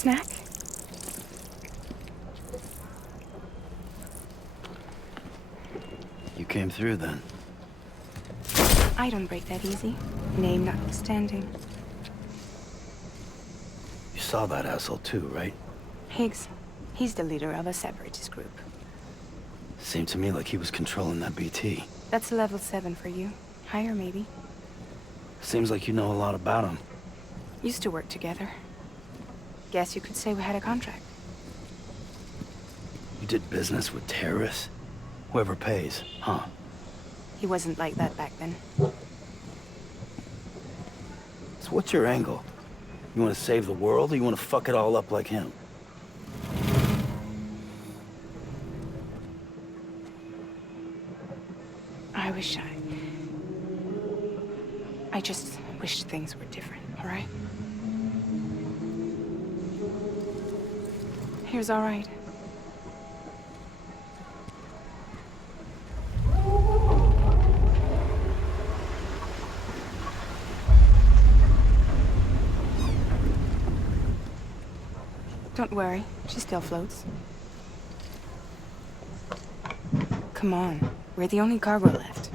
Snack? You came through then. I don't break that easy. Name notwithstanding. You saw that asshole too, right? Higgs. He's the leader of a separatist group. Seemed to me like he was controlling that BT. That's level 7 for you. Higher, maybe. Seems like you know a lot about him. Used to work together. Guess you could say we had a contract. You did business with terrorists? Whoever pays, huh? He wasn't like that back then. So what's your angle? You want to save the world, or you want to fuck it all up like him? I just wished things were different, all right? Here's all right. Don't worry, she still floats. Come on, we're the only cargo left.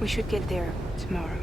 We should get there tomorrow.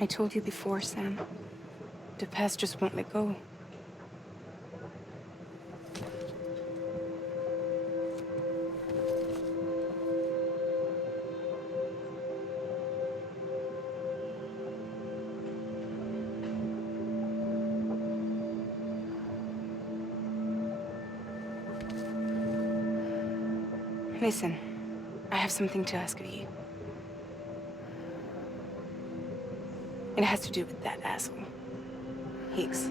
I told you before, Sam. The past just won't let go. Listen, I have something to ask of you. It has to do with that asshole, Higgs.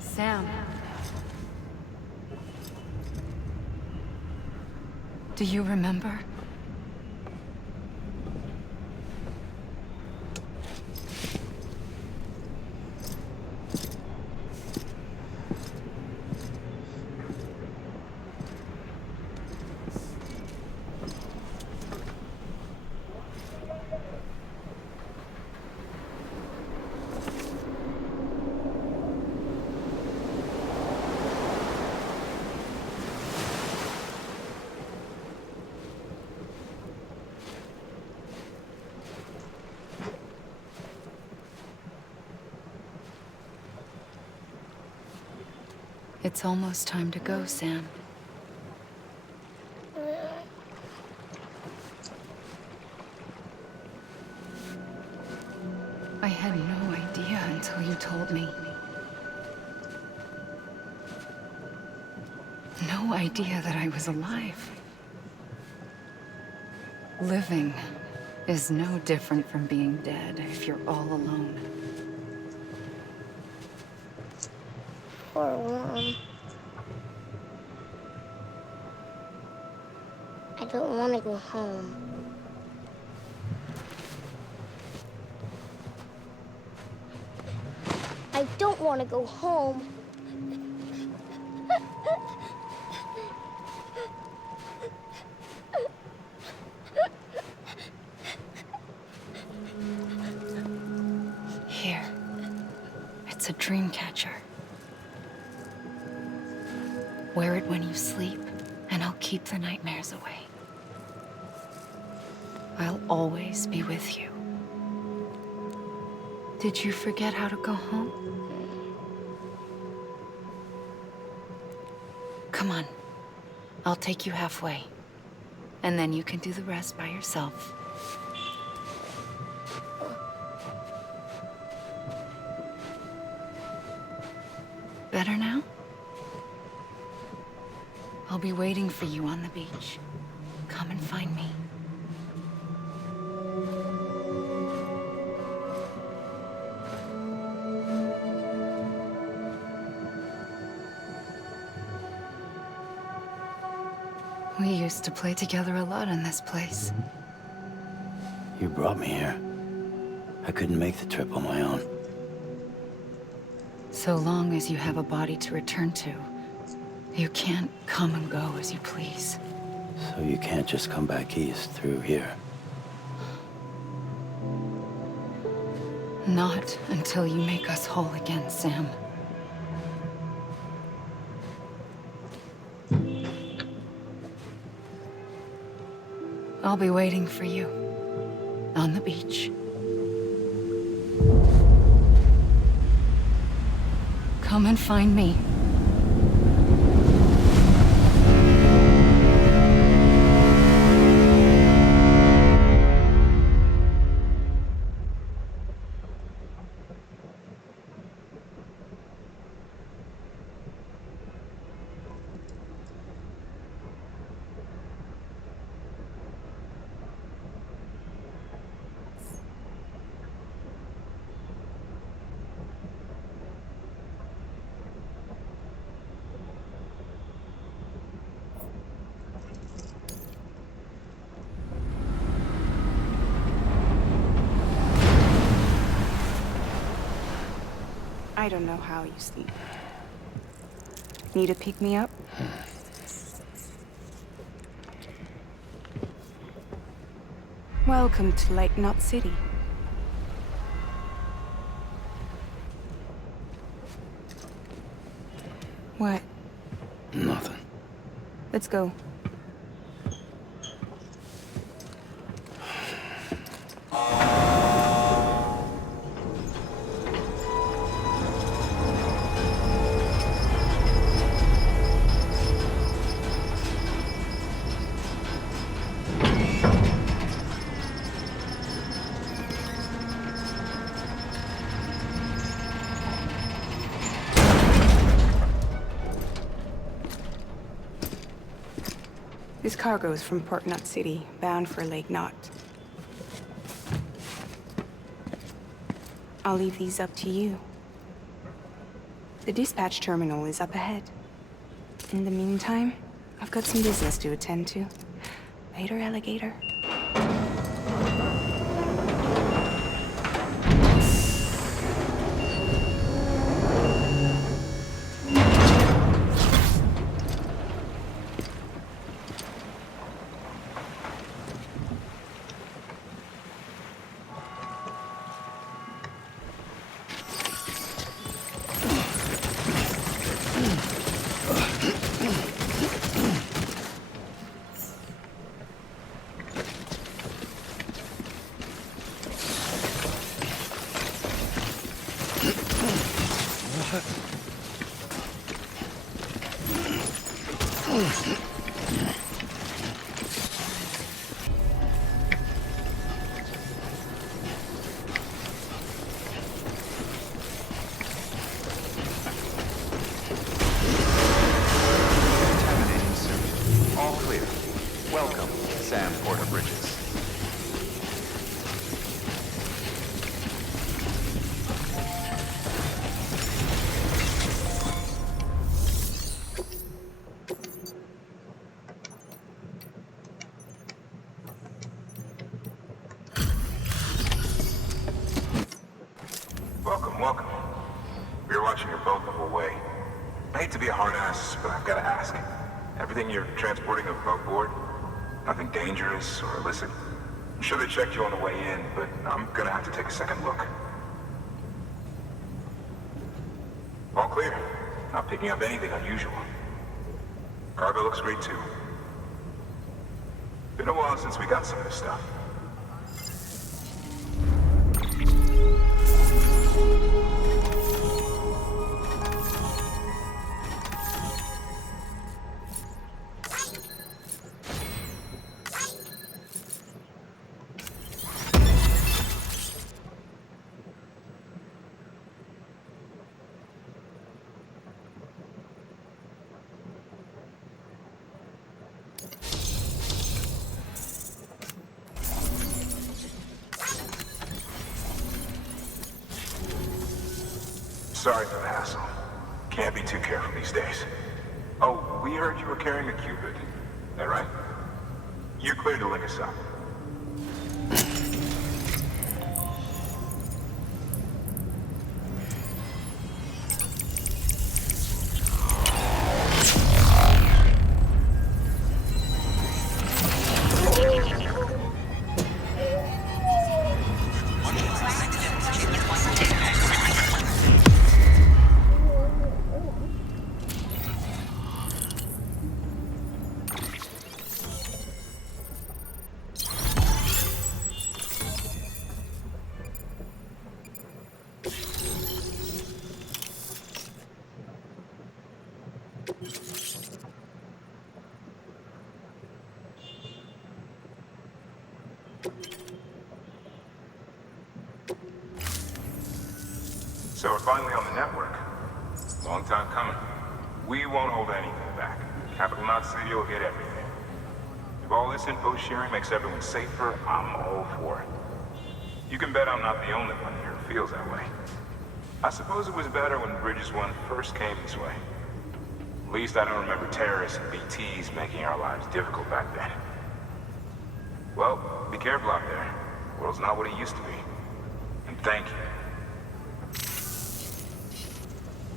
Sam. Do you remember? It's almost time to go, Sam. I had no idea until you told me. No idea that I was alive. Living is no different from being dead if you're all alone. Poor Mom. I don't want to go home. I don't want to go home. Here. It's a dream catcher. Wear it when you sleep, and I'll keep the nightmares away. I'll always be with you. Did you forget how to go home? Come on. I'll take you halfway. And then you can do the rest by yourself. Better now? I'll be waiting for you on the beach. Come and find me. We used to play together a lot in this place. You brought me here. I couldn't make the trip on my own. So long as you have a body to return to, you can't come and go as you please. So you can't just come back east through here. Not until you make us whole again, Sam. I'll be waiting for you on the beach. Come and find me. I don't know how you sleep. Need a pick-me-up? Welcome to Lake Knot City. What? Nothing. Let's go. This cargo is from Port Knot City, bound for Lake Knot. I'll leave these up to you. The dispatch terminal is up ahead. In the meantime, I've got some business to attend to. Later, alligator. Contaminating suit. All clear. Welcome, Sam Porter Bridges. Welcome, welcome. We were watching your boat the whole way. I hate to be a hard ass, but I've got to ask. Everything you're transporting above board? Nothing dangerous or illicit? I'm sure they checked you on the way in, but I'm gonna have to take a second look. All clear. Not picking up anything unusual. Cargo looks great too. Been a while since we got some of this stuff. Sorry for the hassle. Can't be too careful these days. Oh, we heard you were carrying a Cupid. Is that right? You're clear to link us up. So we're finally on the network. Long time coming. We won't hold anything back. Capital Knot City will get everything. If all this info sharing makes everyone safer, I'm all for it. You can bet I'm not the only one here who feels that way. I suppose it was better when Bridges 1 first came this way. At least I don't remember terrorists and BTs making our lives difficult back then. Well, be careful out there. The world's not what it used to be. And thank you.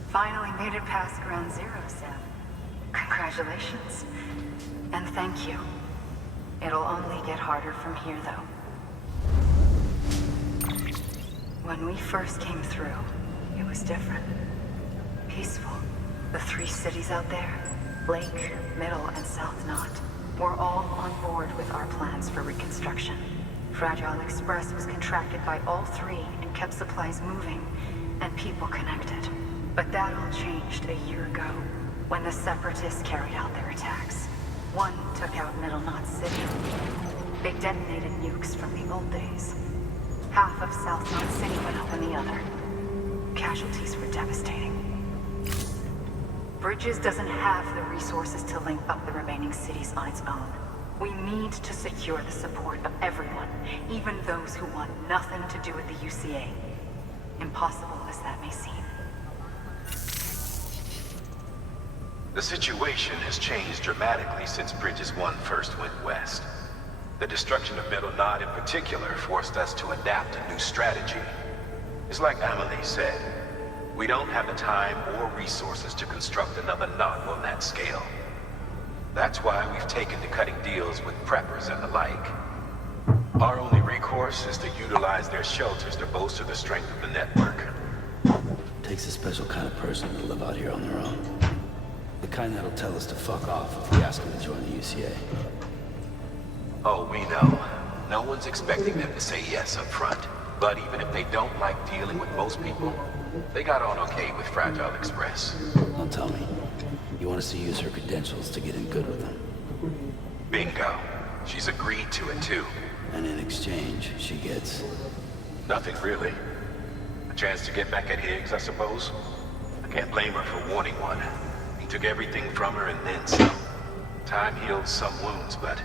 Finally made it past ground zero, Sam. Congratulations. And thank you. It'll only get harder from here, though. When we first came through, it was different. Peaceful. The 3 cities out there, Lake, Middle, and South Knot, were all on board with our plans for reconstruction. Fragile Express was contracted by all 3 and kept supplies moving and people connected. But that all changed a year ago, when the Separatists carried out their attacks. One took out Middle Knot City. They detonated nukes from the old days. Half of South Knot City went up in the other. Casualties were devastating. Bridges doesn't have the resources to link up the remaining cities on its own. We need to secure the support of everyone, even those who want nothing to do with the UCA. Impossible as that may seem. The situation has changed dramatically since Bridges 1 first went west. The destruction of Middle Knot in particular forced us to adapt a new strategy. It's like Amelie said, we don't have the time or resources to construct another knot on that scale. That's why we've taken to cutting deals with preppers and the like. Our only recourse is to utilize their shelters to bolster the strength of the network. Takes a special kind of person to live out here on their own. The kind that'll tell us to fuck off if we ask them to join the UCA. Oh, we know. No one's expecting them to say yes up front. But even if they don't like dealing with most people, they got on okay with Fragile Express. Don't tell me. You want us to use her credentials to get in good with them. Bingo. She's agreed to it, too. And in exchange, she gets... Nothing, really. A chance to get back at Higgs, I suppose. I can't blame her for wanting one. He took everything from her and then some. Time heals some wounds, but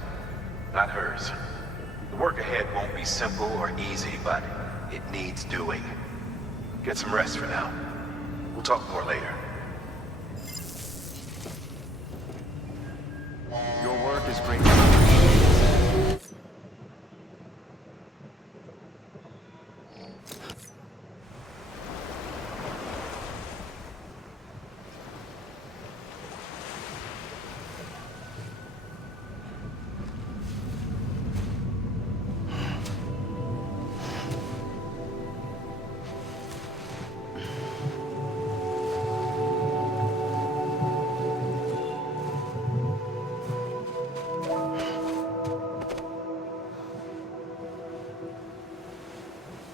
not hers. The work ahead won't be simple or easy, but it needs doing. Get some rest for now. We'll talk more later. Your work is greatly appreciated.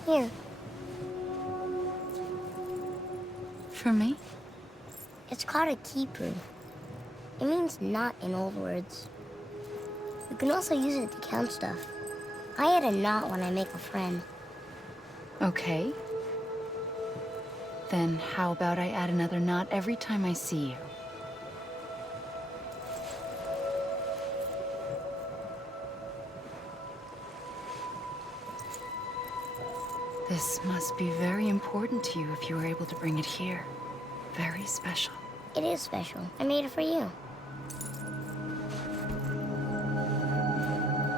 Here. For me? It's called a keeper. It means knot in old words. You can also use it to count stuff. I add a knot when I make a friend. Okay. Then how about I add another knot every time I see you? This must be very important to you if you were able to bring it here. Very special. It is special. I made it for you.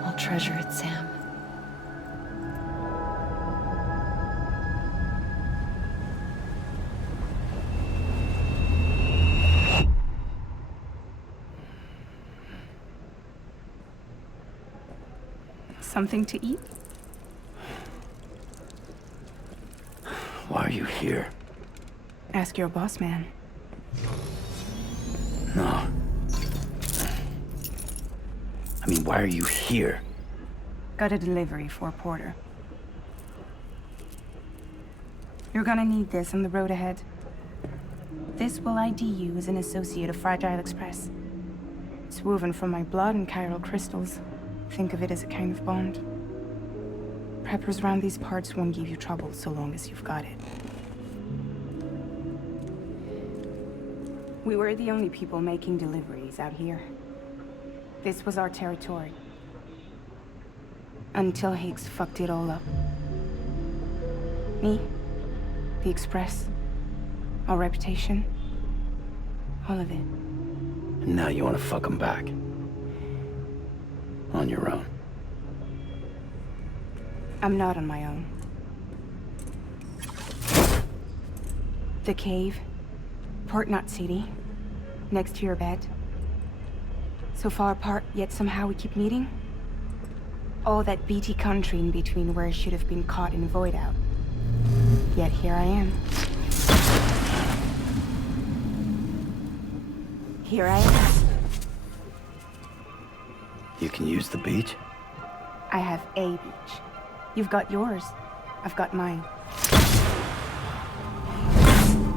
I'll treasure it, Sam. Something to eat? Why are you here? Ask your boss man. No. I mean, why are you here? Got a delivery for Porter. You're gonna need this on the road ahead. This will ID you as an associate of Fragile Express. It's woven from my blood and chiral crystals. Think of it as a kind of bond. Preppers around these parts won't give you trouble so long as you've got it. We were the only people making deliveries out here. This was our territory. Until Higgs fucked it all up. Me, the Express, our reputation, all of it. And now you want to fuck them back. On your own. I'm not on my own. The cave, Port Knot City, next to your bed. So far apart, yet somehow we keep meeting. All that BT country in between where I should have been caught in void out. Yet here I am. Here I am. You can use the beach? I have a beach. You've got yours. I've got mine.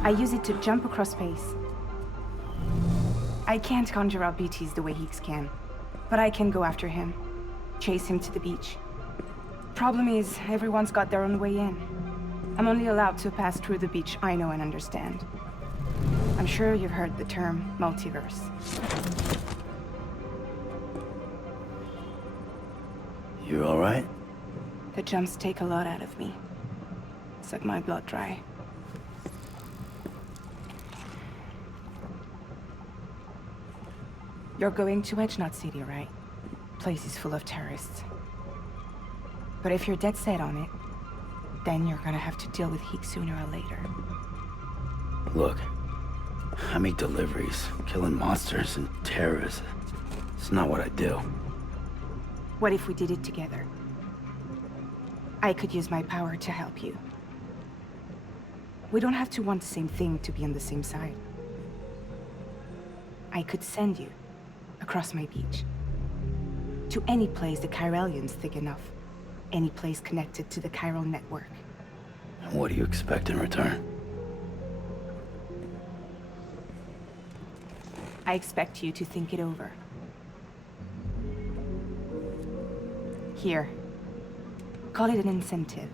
I use it to jump across space. I can't conjure up BTs the way Higgs can, but I can go after him, chase him to the beach. Problem is, everyone's got their own way in. I'm only allowed to pass through the beach I know and understand. I'm sure you've heard the term multiverse. You all right? The jumps take a lot out of me. Suck my blood dry. You're going to Knot City, right? Place is full of terrorists. But if you're dead set on it, then you're gonna have to deal with Higgs sooner or later. Look, I make deliveries, killing monsters and terrorists. It's not what I do. What if we did it together? I could use my power to help you. We don't have to want the same thing to be on the same side. I could send you across my beach. To any place the Chiralian's thick enough. Any place connected to the chiral network. And what do you expect in return? I expect you to think it over. Here. Call it an incentive.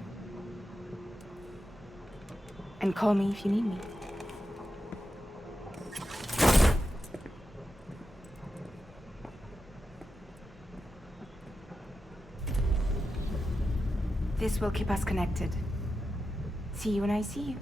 And call me if you need me. This will keep us connected. See you when I see you.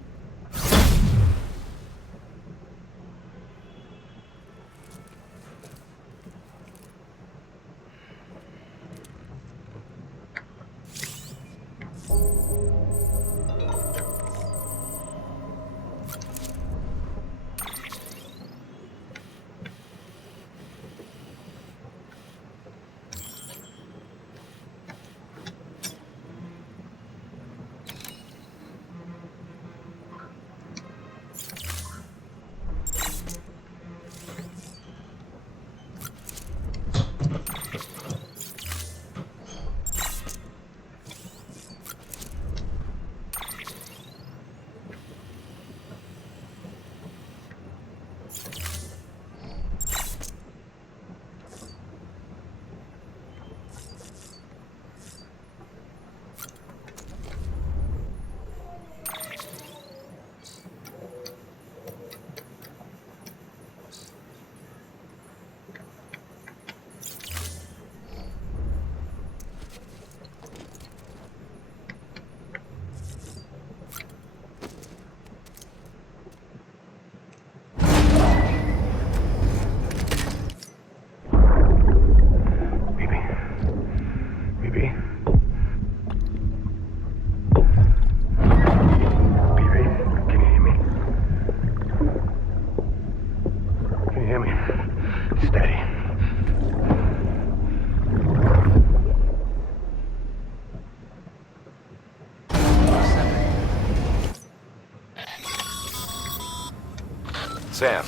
Sam,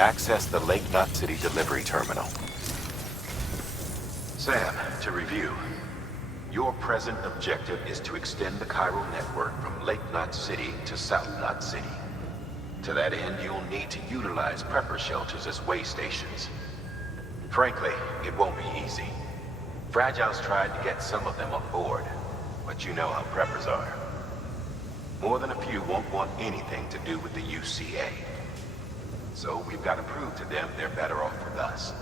access the Lake Knot City delivery terminal. Sam, to review, your present objective is to extend the chiral network from Lake Knot City to South Knot City. To that end, you'll need to utilize prepper shelters as way stations. Frankly, it won't be easy. Fragile's tried to get some of them on board, but you know how preppers are. More than a few won't want anything to do with the UCA. So we've got to prove to them they're better off with us.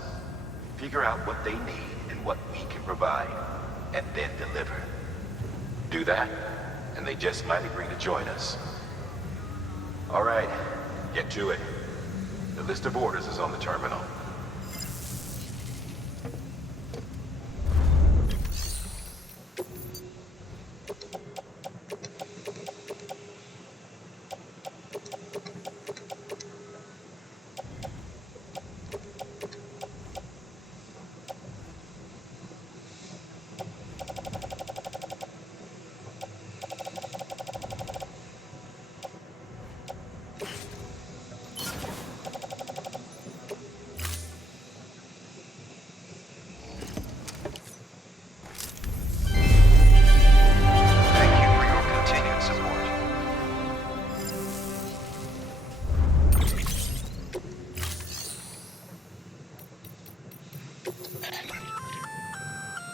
Figure out what they need and what we can provide, and then deliver. Do that, and they just might agree to join us. All right, get to it. The list of orders is on the terminal.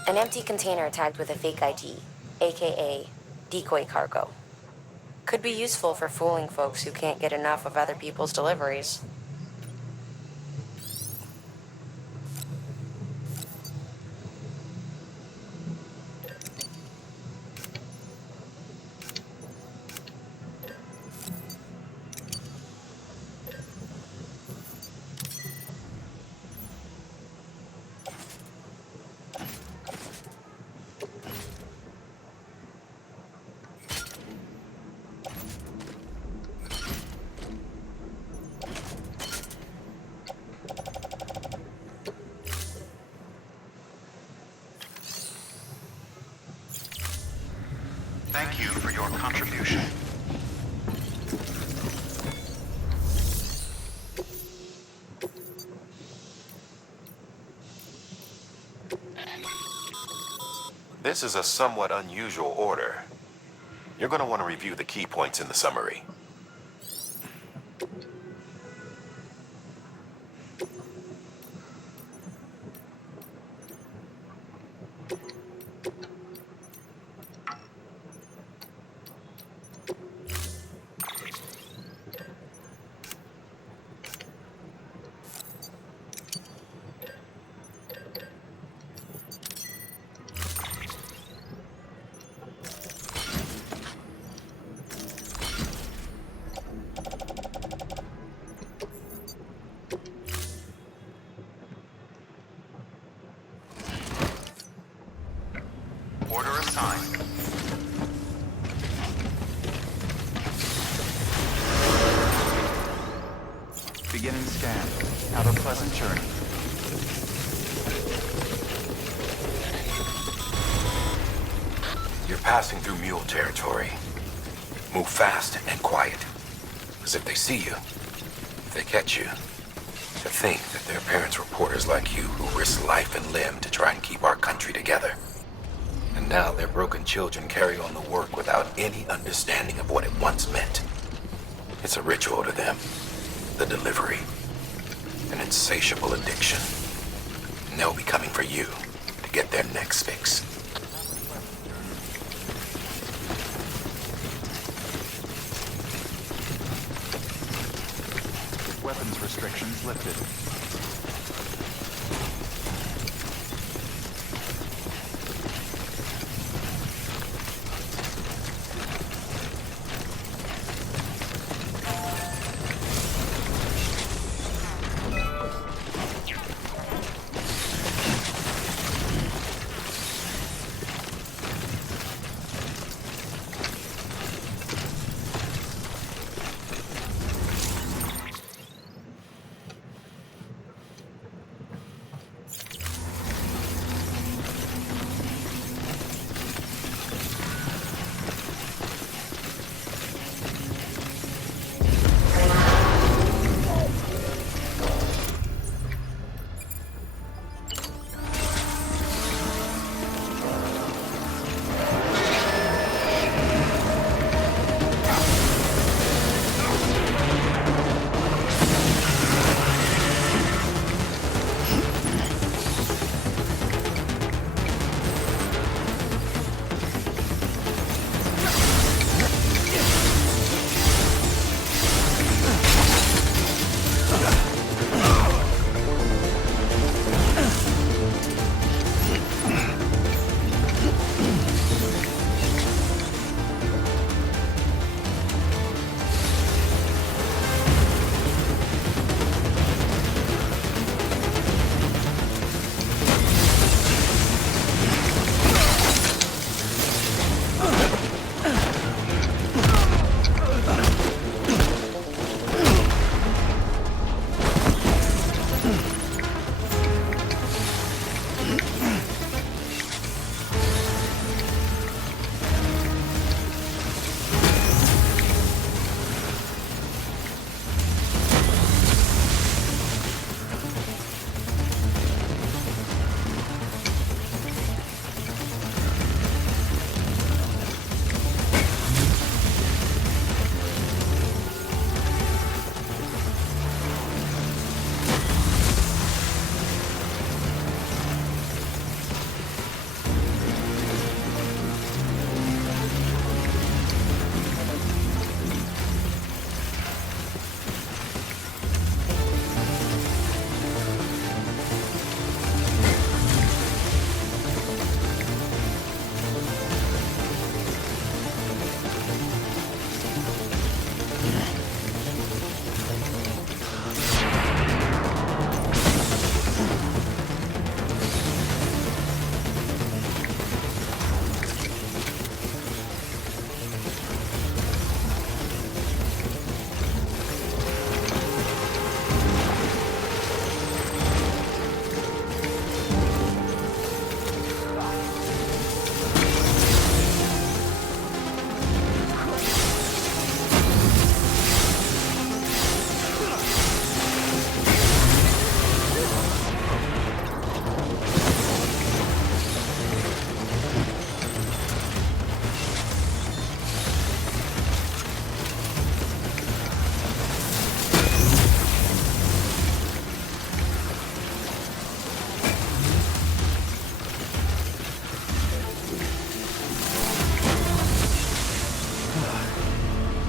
An empty container tagged with a fake ID, aka decoy cargo. Could be useful for fooling folks who can't get enough of other people's deliveries. Thank you for your contribution. This is a somewhat unusual order. You're going to want to review the key points in the summary. assigned. Beginning scan. Have a pleasant journey. You're passing through mule territory. Move fast and quiet. Because if they see you, if they catch you, to think that their parents were porters like you who risked life and limb to try and keep our country together. And now their broken children carry on the work without any understanding of what it once meant. It's a ritual to them. The delivery. An insatiable addiction. And they'll be coming for you to get their next fix. Weapons restrictions lifted.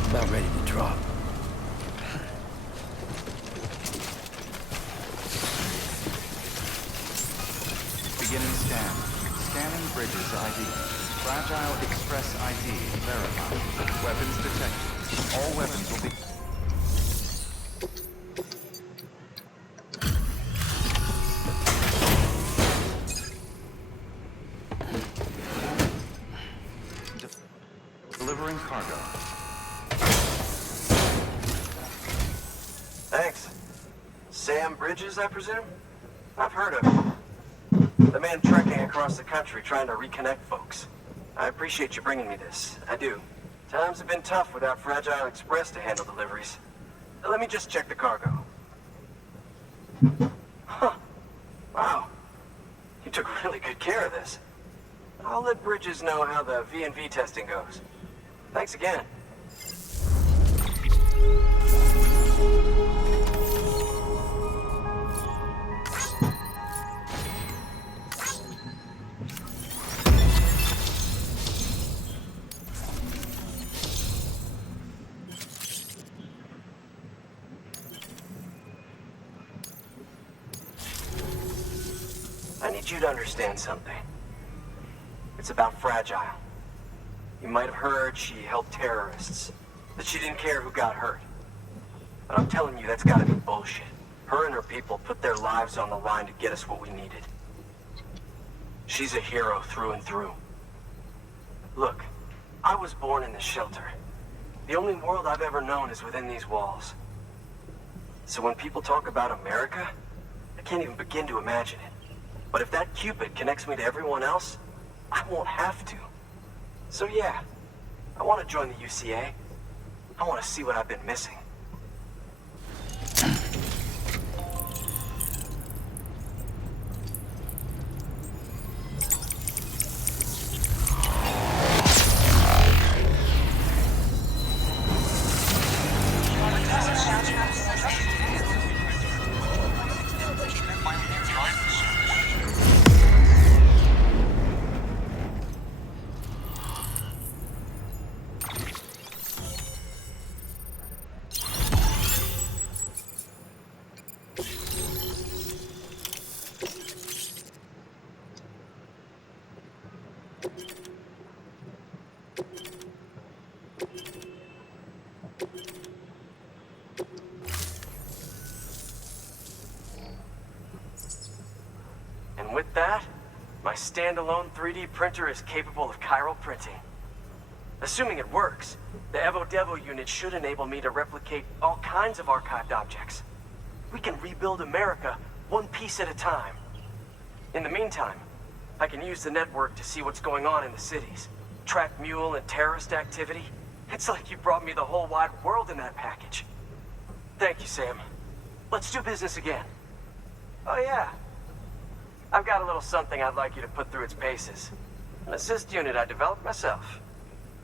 About ready to drop. Beginning scan. Scanning Bridges ID. Fragile Express ID verified. Weapons detected. All weapons will be... delivering cargo. Thanks. Sam Bridges, I presume? I've heard of him. The man trekking across the country trying to reconnect folks. I appreciate you bringing me this. I do. Times have been tough without Fragile Express to handle deliveries. Let me just check the cargo. Huh. Wow. You took really good care of this. I'll let Bridges know how the V&V testing goes. Thanks again. I need you to understand something. It's about Fragile. You might have heard she helped terrorists, that she didn't care who got hurt. But I'm telling you, that's gotta be bullshit. Her and her people put their lives on the line to get us what we needed. She's a hero through and through. Look, I was born in this shelter. The only world I've ever known is within these walls. So when people talk about America, I can't even begin to imagine it. But if that Cupid connects me to everyone else, I won't have to. So yeah, I want to join the UCA. I want to see what I've been missing. And with that, my standalone 3D printer is capable of chiral printing. Assuming it works, the Evo Devo unit should enable me to replicate all kinds of archived objects. We can rebuild America one piece at a time. In the meantime, I can use the network to see what's going on in the cities, track mule and terrorist activity. It's like you brought me the whole wide world in that package. Thank you, Sam. Let's do business again. Oh yeah. I've got a little something I'd like you to put through its paces. An assist unit I developed myself.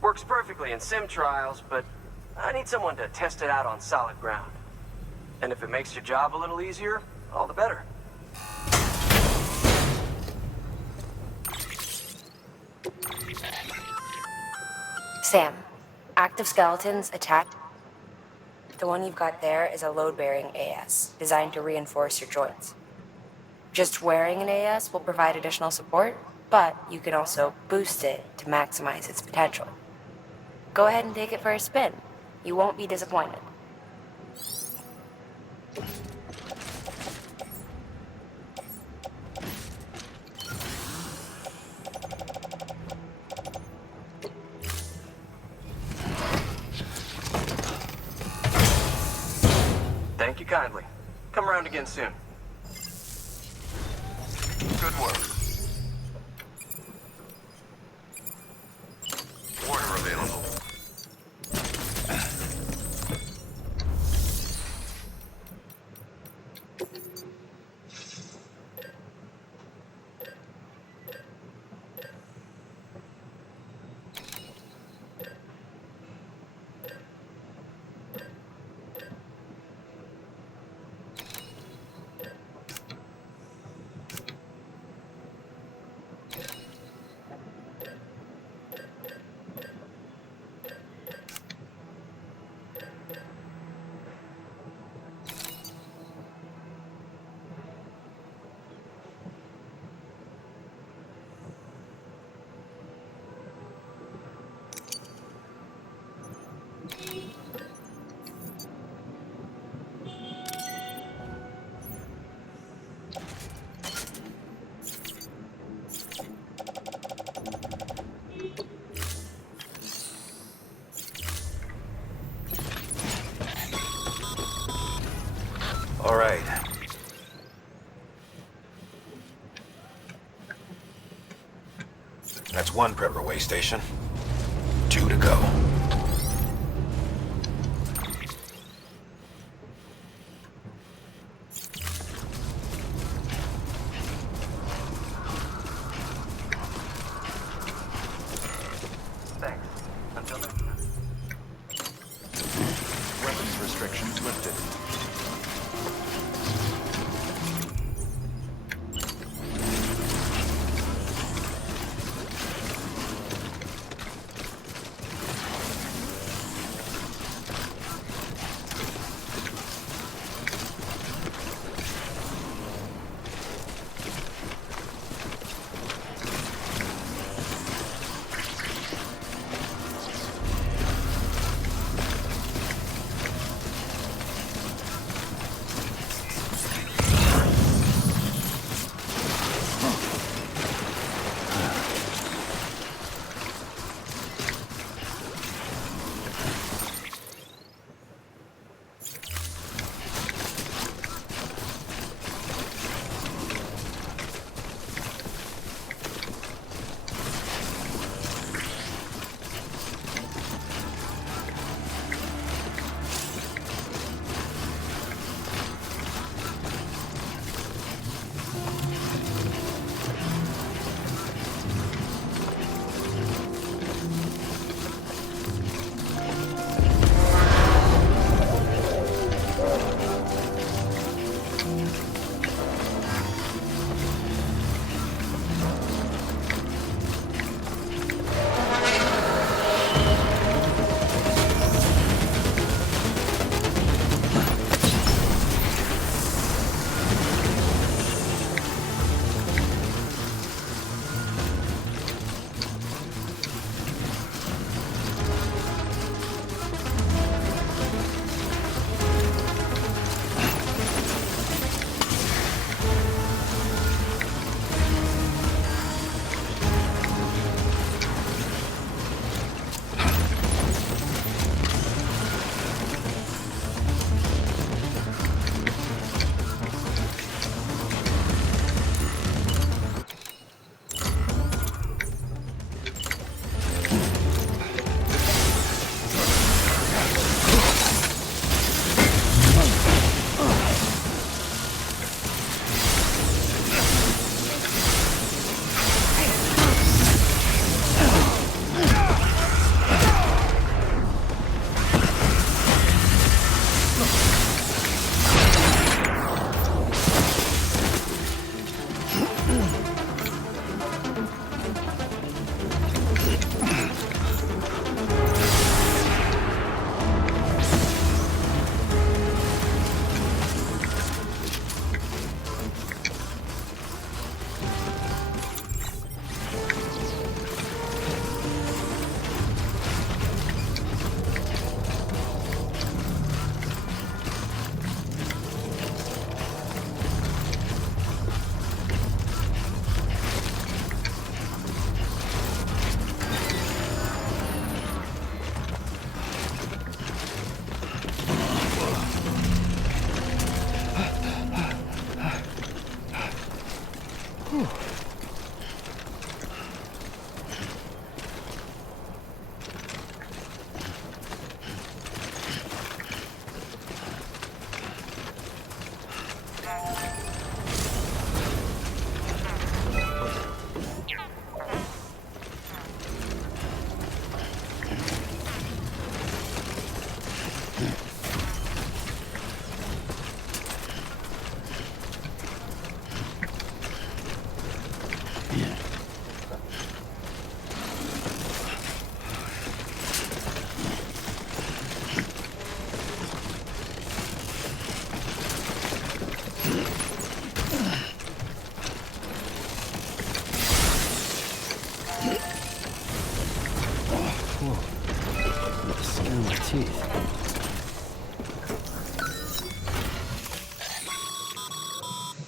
Works perfectly in sim trials, but I need someone to test it out on solid ground. And if it makes your job a little easier, all the better. Sam, active skeletons attached. The one you've got there is a load-bearing AS, designed to reinforce your joints. Just wearing an AS will provide additional support, but you can also boost it to maximize its potential. Go ahead and take it for a spin. You won't be disappointed. Thank you kindly. Come around again soon. Good work. Order available. All right. That's one prepper way station. 2 to go. Thanks. Until next time. Weapons restrictions lifted.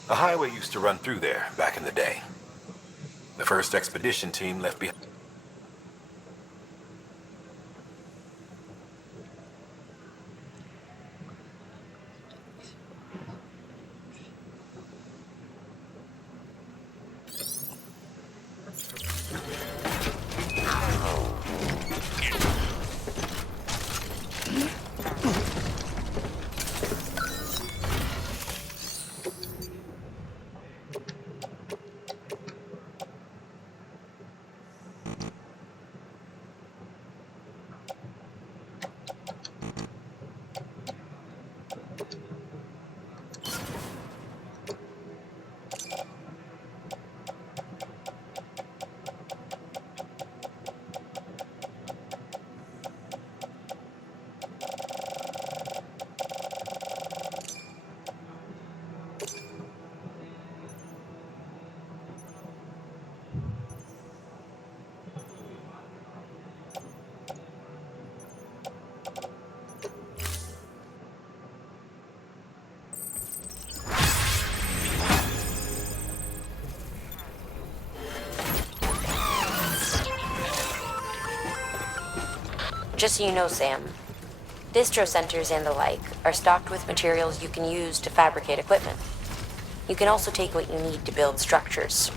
A highway used to run through there back in the day. The first expedition team left behind. Just so you know, Sam, distro centers and the like are stocked with materials you can use to fabricate equipment. You can also take what you need to build structures.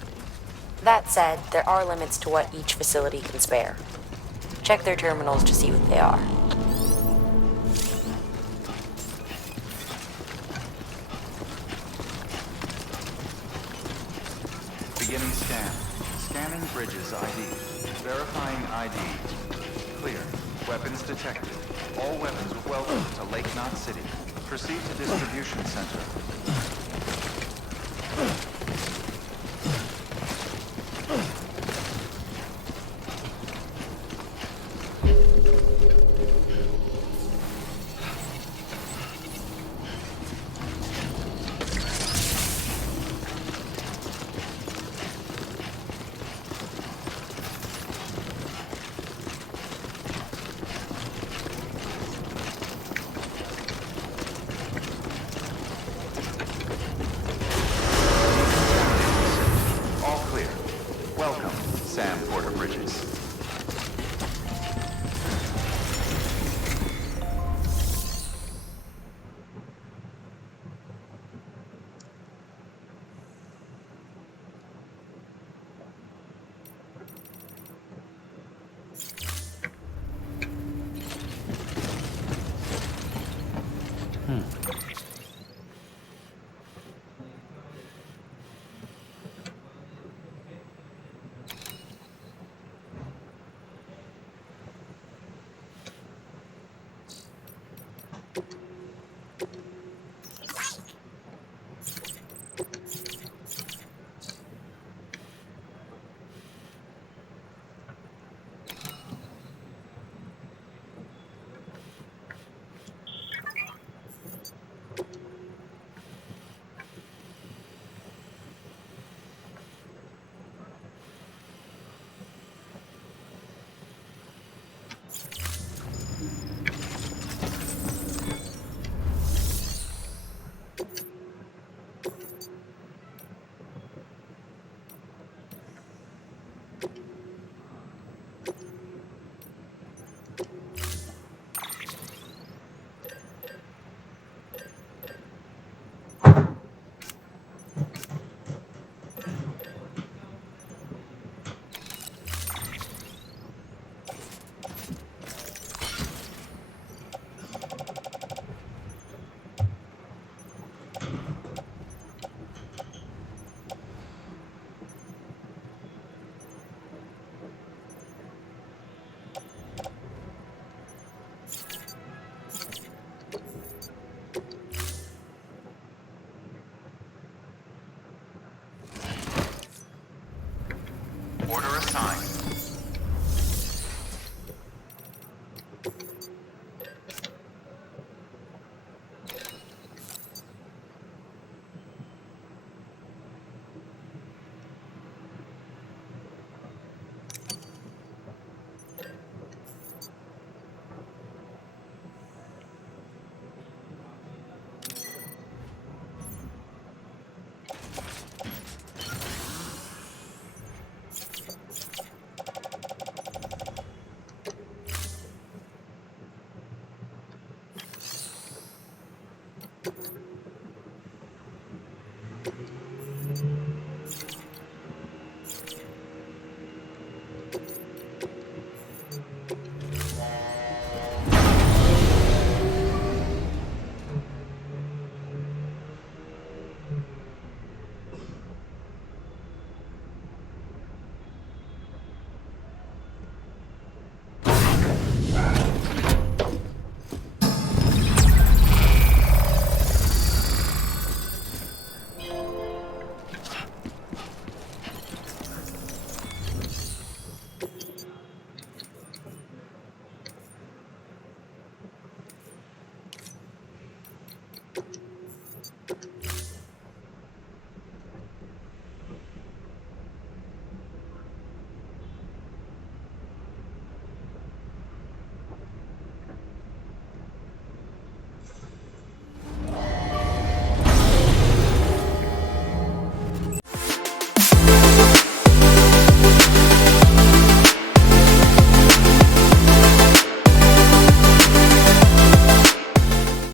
That said, there are limits to what each facility can spare. Check their terminals to see what they are. Beginning scan. Scanning Bridges ID. Verifying ID. Clear. Weapons detected. All weapons welcome to Lake Knot City. Proceed to distribution center. All clear. Welcome, Sam Porter Bridges. Order assigned.